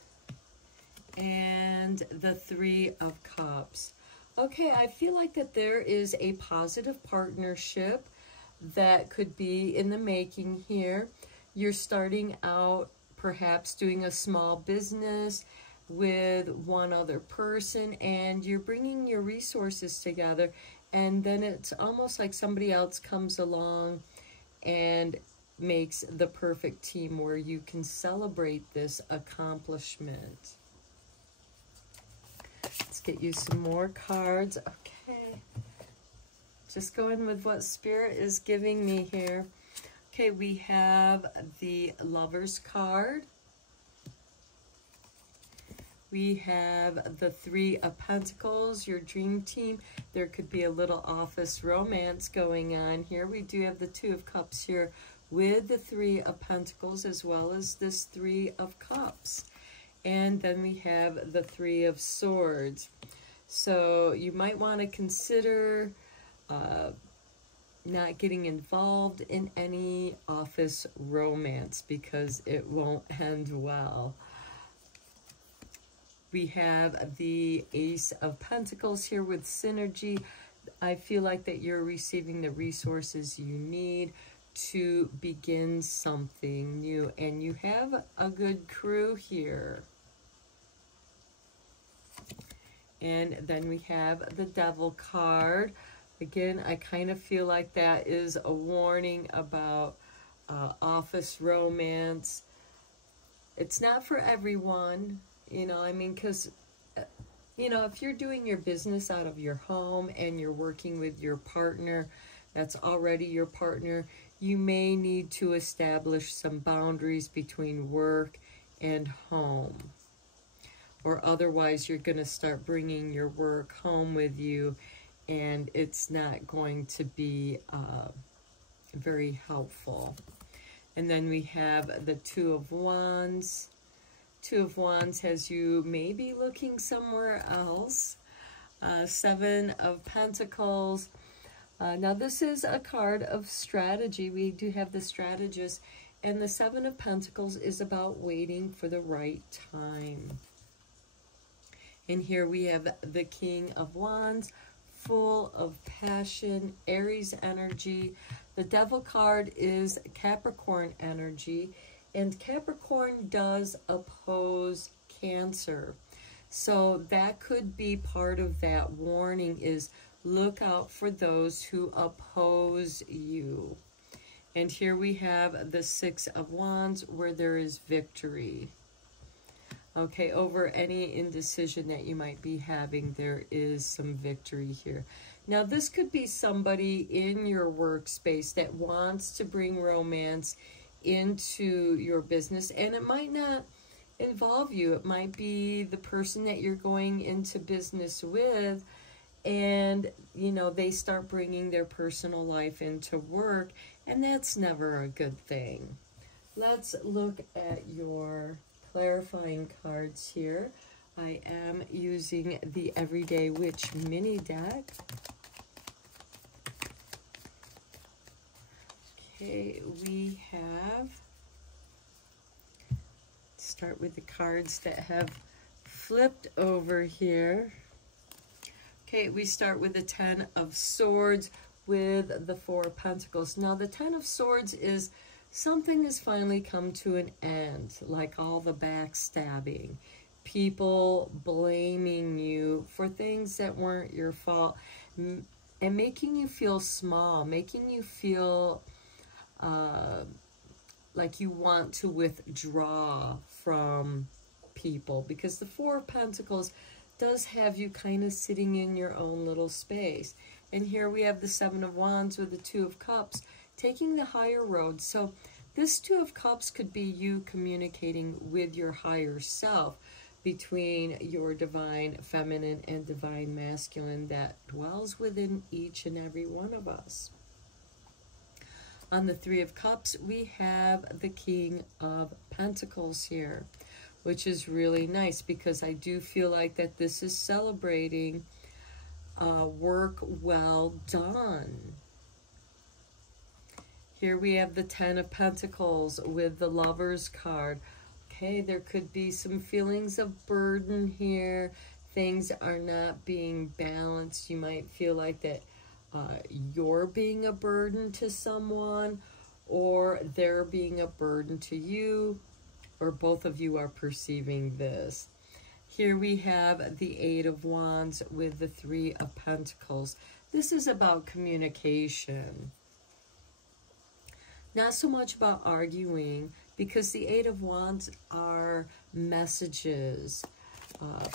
and the Three of Cups. Okay, I feel like that there is a positive partnership that could be in the making here. You're starting out perhaps doing a small business with one other person, and you're bringing your resources together, and then it's almost like somebody else comes along and makes the perfect team where you can celebrate this accomplishment. Let's get you some more cards. Okay, just going with what Spirit is giving me here. Okay, we have the Lover's card. We have the Three of Pentacles, your dream team. There could be a little office romance going on here. We do have the Two of Cups here with the Three of Pentacles, as well as this Three of Cups. And then we have the Three of Swords. So you might want to consider not getting involved in any office romance because it won't end well. We have the Ace of Pentacles here with synergy. I feel like that you're receiving the resources you need to begin something new, and you have a good crew here. And then we have the Devil card. Again, I kind of feel like that is a warning about office romance. It's not for everyone. You know, I mean, because, you know, if you're doing your business out of your home and you're working with your partner that's already your partner, you may need to establish some boundaries between work and home. Or otherwise, you're going to start bringing your work home with you, and it's not going to be very helpful. And then we have the Two of Wands. Two of Wands has you maybe looking somewhere else. Seven of Pentacles. Now this is a card of strategy. We do have the Strategist. And the Seven of Pentacles is about waiting for the right time. And here we have the King of Wands, full of passion, Aries energy. The Devil card is Capricorn energy. And Capricorn does oppose Cancer. So that could be part of that warning, is look out for those who oppose you. And here we have the Six of Wands, where there is victory. Okay, over any indecision that you might be having, there is some victory here. Now, this could be somebody in your workspace that wants to bring romance into your business, and it might not involve you. It might be the person that you're going into business with, and, you know, they start bringing their personal life into work, and that's never a good thing. Let's look at your clarifying cards here. I am using the Everyday Witch mini deck. Okay, we have, start with the cards that have flipped over here. Okay, we start with the Ten of Swords with the Four of Pentacles. Now, the Ten of Swords is something has finally come to an end, like all the backstabbing, people blaming you for things that weren't your fault, and making you feel small, making you feel like you want to withdraw from people, because the Four of Pentacles does have you kind of sitting in your own little space. And here we have the Seven of Wands with the Two of Cups, taking the higher road. So this Two of Cups could be you communicating with your higher self, between your divine feminine and divine masculine that dwells within each and every one of us. On the Three of Cups, we have the King of Pentacles here, which is really nice, because I do feel like that this is celebrating work well done. Here we have the Ten of Pentacles with the Lovers card. Okay, there could be some feelings of burden here. Things are not being balanced. You might feel like that you're being a burden to someone, or they're being a burden to you, or both of you are perceiving this. Here we have the Eight of Wands with the Three of Pentacles. This is about communication. Not so much about arguing, because the Eight of Wands are messages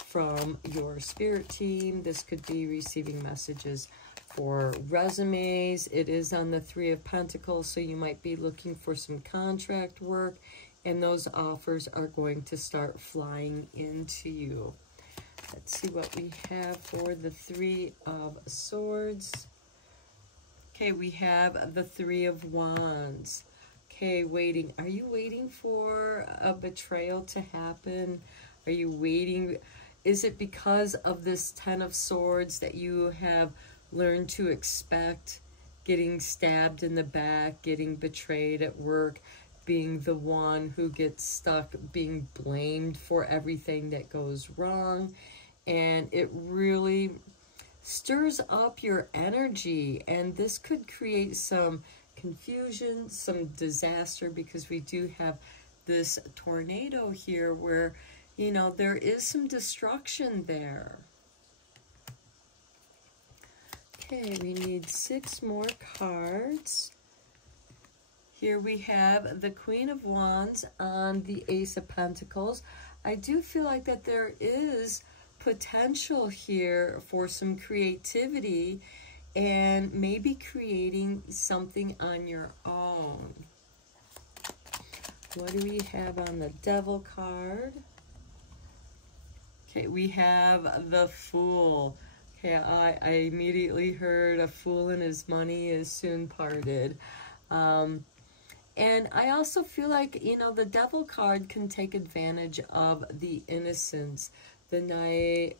from your spirit team. This could be receiving messages for resumes. It is on the Three of Pentacles, so you might be looking for some contract work, and those offers are going to start flying into you. Let's see what we have for the Three of Swords. Okay, we have the Three of Wands. Okay, waiting. Are you waiting for a betrayal to happen? Are you waiting? Is it because of this Ten of Swords that you have learned to expect getting stabbed in the back, getting betrayed at work, being the one who gets stuck, being blamed for everything that goes wrong? And it really stirs up your energy, and this could create some confusion, some disaster, because we do have this tornado here where, you know, there is some destruction there. Okay, we need 6 more cards. Here we have the Queen of Wands on the Ace of Pentacles. I do feel like that there is potential here for some creativity and maybe creating something on your own. What do we have on the Devil card? Okay, we have the Fool. Okay, I immediately heard a fool and his money is soon parted. And I also feel like, you know, the Devil card can take advantage of the innocence, the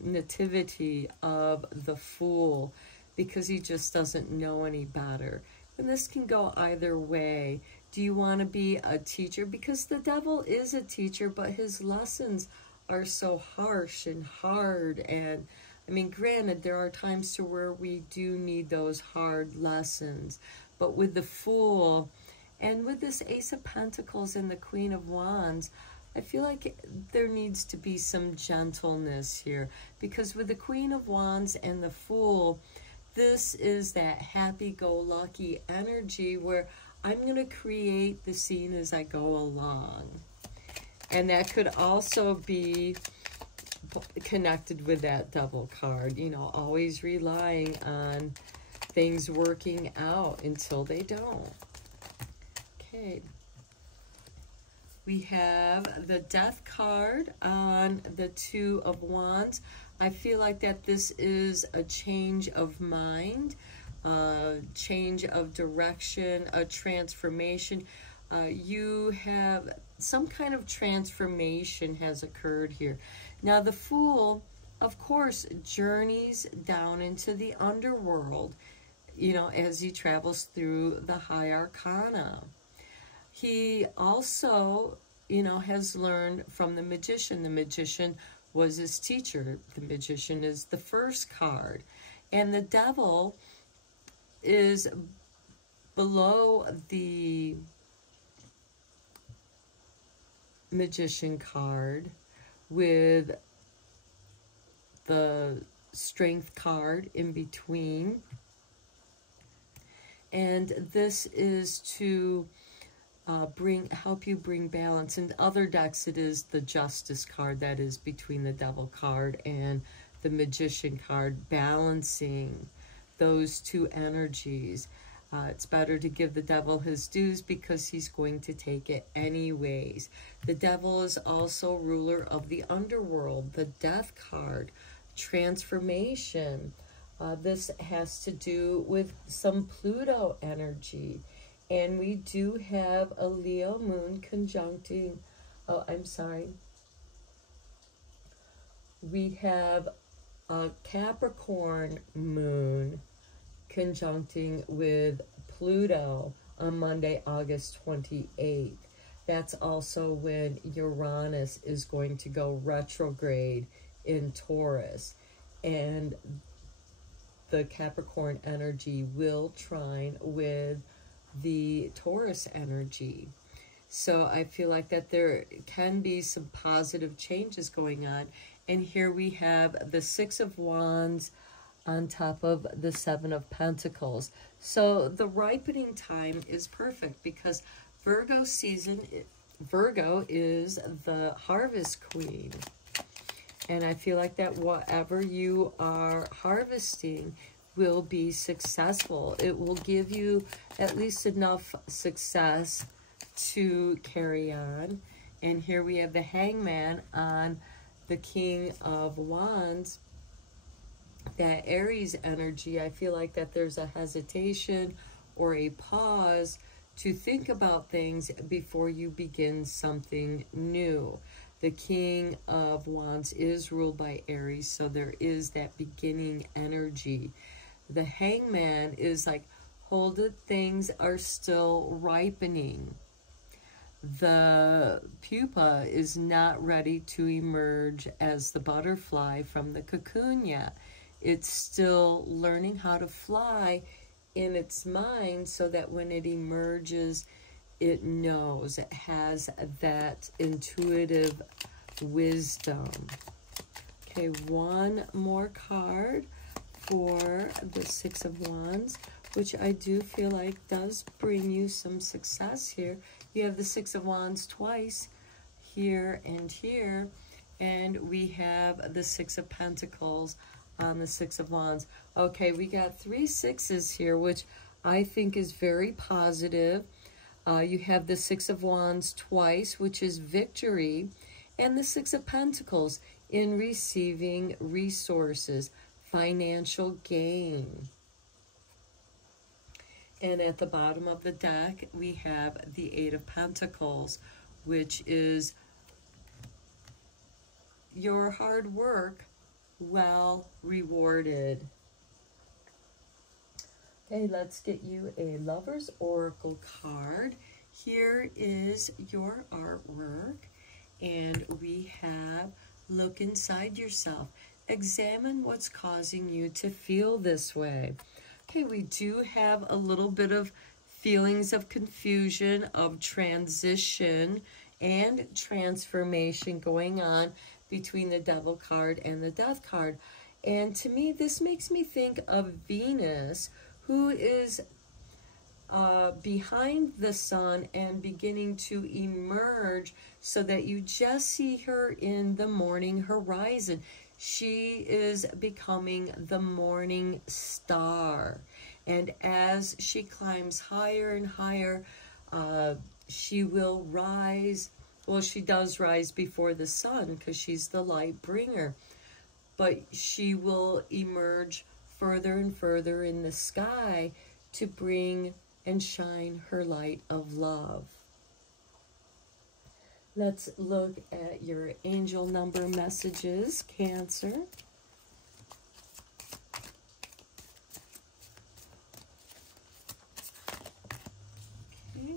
nativity of the Fool, because he just doesn't know any better. And this can go either way. Do you want to be a teacher? Because the Devil is a teacher, but his lessons are so harsh and hard. And I mean, granted, there are times to where we do need those hard lessons. But with the Fool and with this Ace of Pentacles and the Queen of Wands, I feel like there needs to be some gentleness here. Because with the Queen of Wands and the Fool, this is that happy-go-lucky energy where I'm going to create the scene as I go along. And that could also be connected with that Devil card, you know, always relying on things working out until they don't. Okay. We have the Death card on the Two of Wands. I feel like that this is a change of mind, change of direction, a transformation. You have some kind of transformation has occurred here. Now the Fool, of course, journeys down into the underworld, you know, as he travels through the high arcana. He also, you know, has learned from the Magician. The Magician was his teacher. The Magician is the first card. And the Devil is below the Magician card with the Strength card in between. And this is to help you bring balance. In other decks, it is the Justice card that is between the Devil card and the Magician card, balancing those two energies. It's better to give the Devil his dues because he's going to take it anyways. The Devil is also ruler of the underworld. The Death card, transformation. This has to do with some Pluto energy. And we do have a Leo moon conjuncting, we have a Capricorn moon conjuncting with Pluto on Monday, August 28th. That's also when Uranus is going to go retrograde in Taurus. And the Capricorn energy will trine with the Taurus energy. So I feel like that there can be some positive changes going on. And here we have the Six of Wands on top of the Seven of Pentacles. So the ripening time is perfect because Virgo season, Virgo is the harvest queen. And I feel like that whatever you are harvesting will be successful. It will give you at least enough success to carry on. And here we have the Hangman on the King of Wands. That Aries energy, I feel like that there's a hesitation or a pause to think about things before you begin something new. The King of Wands is ruled by Aries, so there is that beginning energy. The Hangman is like, hold it, things are still ripening. The pupa is not ready to emerge as the butterfly from the cocoon yet. It's still learning how to fly in its mind so that when it emerges, it knows, it has that intuitive wisdom. Okay, one more card for the Six of Wands, which I do feel like does bring you some success here. You have the Six of Wands twice, here and here, and we have the Six of Pentacles on the Six of Wands. Okay, we got 3 sixes here, which I think is very positive. You have the Six of Wands twice, which is victory, and the Six of Pentacles in receiving resources, financial gain. And at the bottom of the deck, we have the Eight of Pentacles, which is your hard work well rewarded. Okay, let's get you a Lover's Oracle card. Here is your artwork, and we have look inside yourself. Examine what's causing you to feel this way. Okay, we do have a little bit of feelings of confusion, of transition, and transformation going on between the Devil card and the Death card. And to me, this makes me think of Venus, who is behind the sun and beginning to emerge so that you just see her in the morning horizon. She is becoming the morning star. And as she climbs higher and higher, she will rise. Well, she does rise before the sun because she's the light bringer. But she will emerge further and further in the sky to bring and shine her light of love. Let's look at your angel number messages, Cancer. Okay.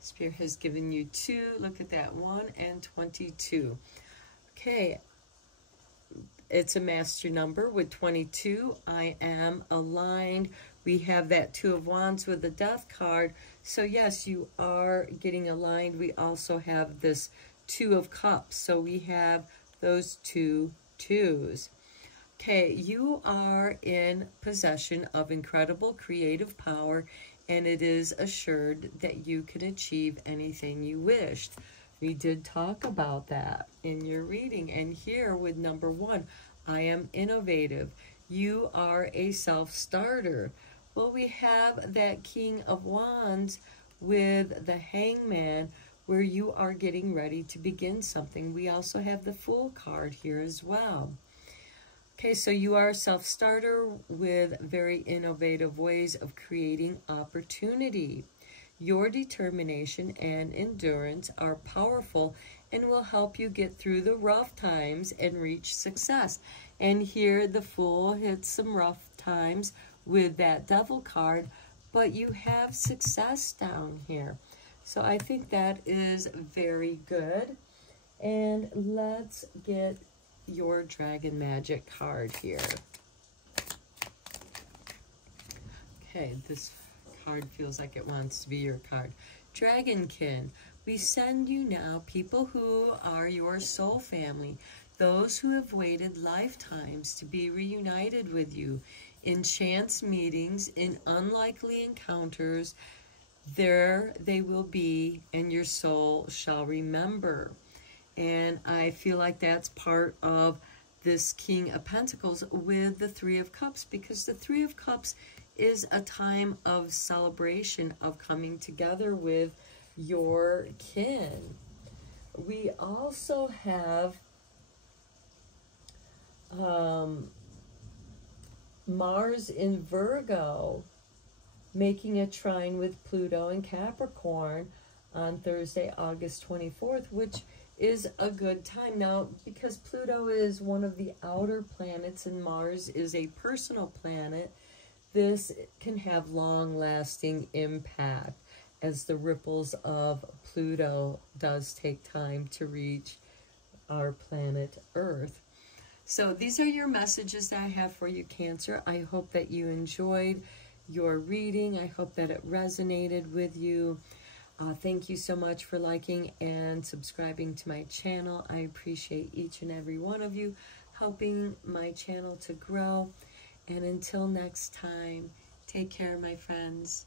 Spirit has given you 2. Look at that, 1 and 22. Okay. It's a master number with 22. I am aligned. We have that 2 of Wands with the Death card. So yes, you are getting aligned. We also have this 2 of Cups. So we have those 2 twos. Okay, you are in possession of incredible creative power, and it is assured that you can achieve anything you wished. We did talk about that in your reading. And here with number 1, I am innovative. You are a self-starter. Well, we have that King of Wands with the Hangman, where you are getting ready to begin something. We also have the Fool card here as well. Okay, so you are a self-starter with very innovative ways of creating opportunity. Your determination and endurance are powerful, and will help you get through the rough times and reach success. And here the Fool hits some rough times with that Devil card, but you have success down here. So I think that is very good. And let's get your Dragon Magic card here. Okay, this card feels like it wants to be your card. Dragonkin, we send you now people who are your soul family, those who have waited lifetimes to be reunited with you in chance meetings, in unlikely encounters. There they will be, and your soul shall remember. And I feel like that's part of this King of Pentacles with the Three of Cups, because the Three of Cups is a time of celebration, of coming together with your kin. We also have Mars in Virgo making a trine with Pluto in Capricorn on Thursday, August 24th, which is a good time. Now, because Pluto is one of the outer planets and Mars is a personal planet, this can have long-lasting impact, as the ripples of Pluto does take time to reach our planet Earth. So these are your messages that I have for you, Cancer. I hope that you enjoyed your reading. I hope that it resonated with you. Thank you so much for liking and subscribing to my channel. I appreciate each and every one of you helping my channel to grow. And until next time, take care, my friends.